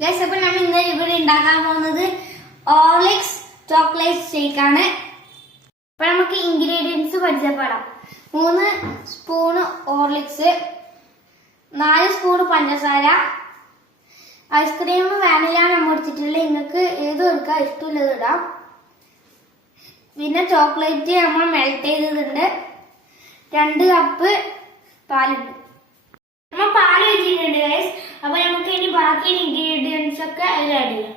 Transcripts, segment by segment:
Guys, അപ്പോൾ നമ്മൾ ഇന്ന് ഇവിടെ ഉണ്ടാക്കാൻ പോകുന്നത് horlicks ചോക്ലേറ്റ് ഷേക്ക് ആണ്. അപ്പോൾ നമുക്ക് ഇൻഗ്രീഡിയൻസ് പരിചയപ്പെടാം. 3 സ്പൂൺ horlicks, 4 സ്പൂൺ പഞ്ചസാര, ഐസ്ക്രീം വാനില നമ്മൾ എടുത്തിട്ടുള്ളത്. നിങ്ങൾക്ക് ഏത് എടുക്കാം, ഇഷ്ടമുള്ളത് ഇടാം. പിന്നെ ചോക്ലേറ്റ് നമ്മൾ മെൽറ്റ് ചെയ്തിട്ടുണ്ട്. 2 കപ്പ് പാലുണ്ട്. നമ്മൾ പാല് വെച്ചിട്ടുണ്ട് ഗൈസ്. അപ്പൊ നമുക്ക് ഇനി ബാക്കി ഇൻഗ്രീഡിയൻസ് ഒക്കെ അതിൽ ആഡ് ചെയ്യാം.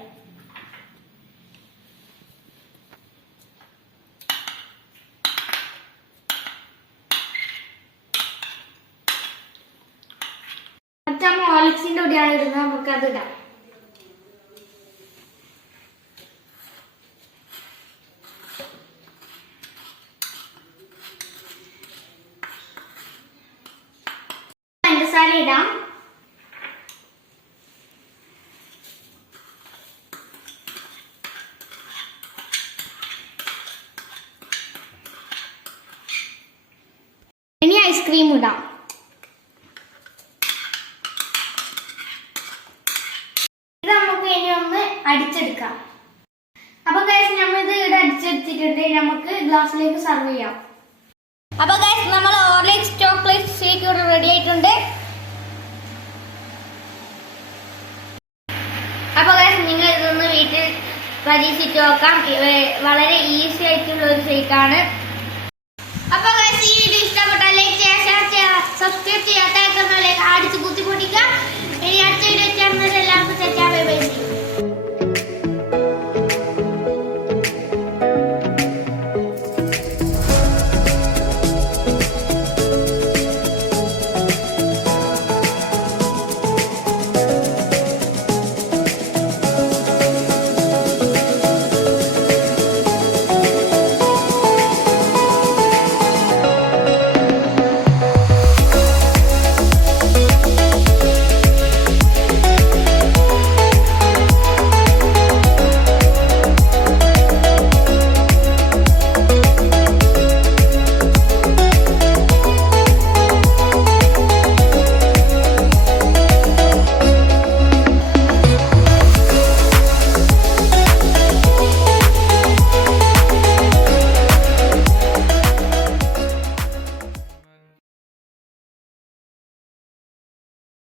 നമ്മൾ ഹോർലിക്സിന്റെ കൂടെയാണ് ഇടുന്നത്, നമുക്ക് അത് ഇടാം. പഞ്ചസാര ഇടാം. ഇനി ഐസ്ക്രീം ഇടാം. ഇത് നമുക്ക് ഇനി ഒന്ന് അടിച്ചെടുക്കാം. അപ്പൊ ഗൈസ്, നമ്മൾ ഇത് ഇവിടെ അടിച്ചെടുത്തിട്ടുണ്ട്. നമുക്ക് ഗ്ലാസ്സിലേക്ക് സർവ് ചെയ്യാം. അപ്പൊ ഗൈസ്, നമ്മൾ horlicks ചോക്ലേറ്റ് ഷേക്ക് ഇവിടെ റെഡി ആയിട്ടുണ്ട്. അപ്പൊ ഗൈസ്, നിങ്ങൾ ഇതൊന്ന് വീട്ടിൽ പരീക്ഷിച്ച് നോക്കാം. വളരെ ഈസി ആയിട്ടുള്ള ഒരു ഷേക്കാണ്. അപ്പൊ ഗൈസ്, ഈ വീഡിയോ ഇഷ്ടപ്പെട്ടാൽ ലൈക്ക് ചെയ്യുക, ഷെയർ ചെയ്യുക, സബ്സ്ക്രൈബ് ചെയ്യാത്ത അടിച്ച് കുത്തി പൊട്ടിക്കുക. ഇനി അടുത്ത വീഡിയോ